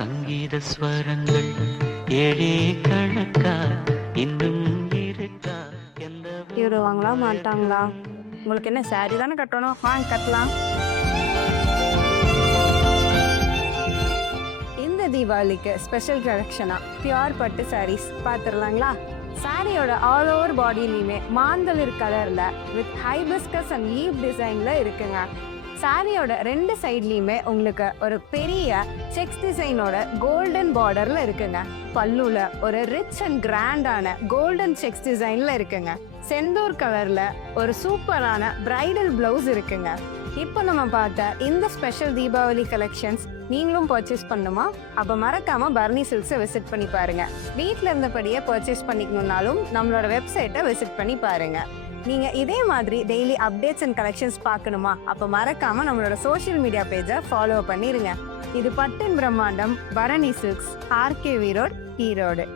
சங்கீத ஸ்வரங்கள் ஏழே கணக்கா இன்னும் இருக்கா எந்த வருவாங்களா மாட்டாங்களா? உங்களுக்கு என்ன சாரி தானே கட்டணும், வாங்க கட்டலாம். இந்த தீபாவளிக்கு ஸ்பெஷல் கலெக்ஷனா பியூர் பட்டு சாரீஸ் பார்த்துடலாங்களா? சாரியோட ஆல் ஓவர் பாடியிலையுமே மாந்தளிர் கலர்ல வித் ஹைபிஸ்கஸ் அண்ட் லீவ் டிசைன்ல இருக்குங்க. சாரியோட ரெண்டு சைட்லயுமே உங்களுக்கு ஒரு பெரிய செக்ஸ் டிசைனோட கோல்டன் பார்டர்ல இருக்குங்க. பல்லுல ஒரு ரிச் அண்ட் கிராண்டான கோல்டன் செக்ஸ் டிசைன்ல இருக்குங்க. செந்தூர் கலர்ல ஒரு சூப்பரான பிரைடல் பிளவுஸ் இருக்குங்க. இப்போ நம்ம பார்த்த இந்த ஸ்பெஷல் தீபாவளி கலெக்ஷன்ஸ் நீங்களும் பர்ச்சேஸ் பண்ணுமா? அப்போ மறக்காம பரணி சில்க்ஸை விசிட் பண்ணி பாருங்க. வீட்டில் இருந்தபடியே பர்ச்சேஸ் பண்ணிக்கணும்னாலும் நம்மளோட வெப்சைட்டை விசிட் பண்ணி பாருங்க. நீங்க இதே மாதிரி டெய்லி அப்டேட்ஸ் அண்ட் கலெக்ஷன்ஸ் பார்க்கணுமா? அப்போ மறக்காம நம்மளோட சோஷியல் மீடியா பேஜை ஃபாலோ பண்ணிருங்க. இது பட்டின் பிரம்மாண்டம், Bharani silks, RKV road, Erode.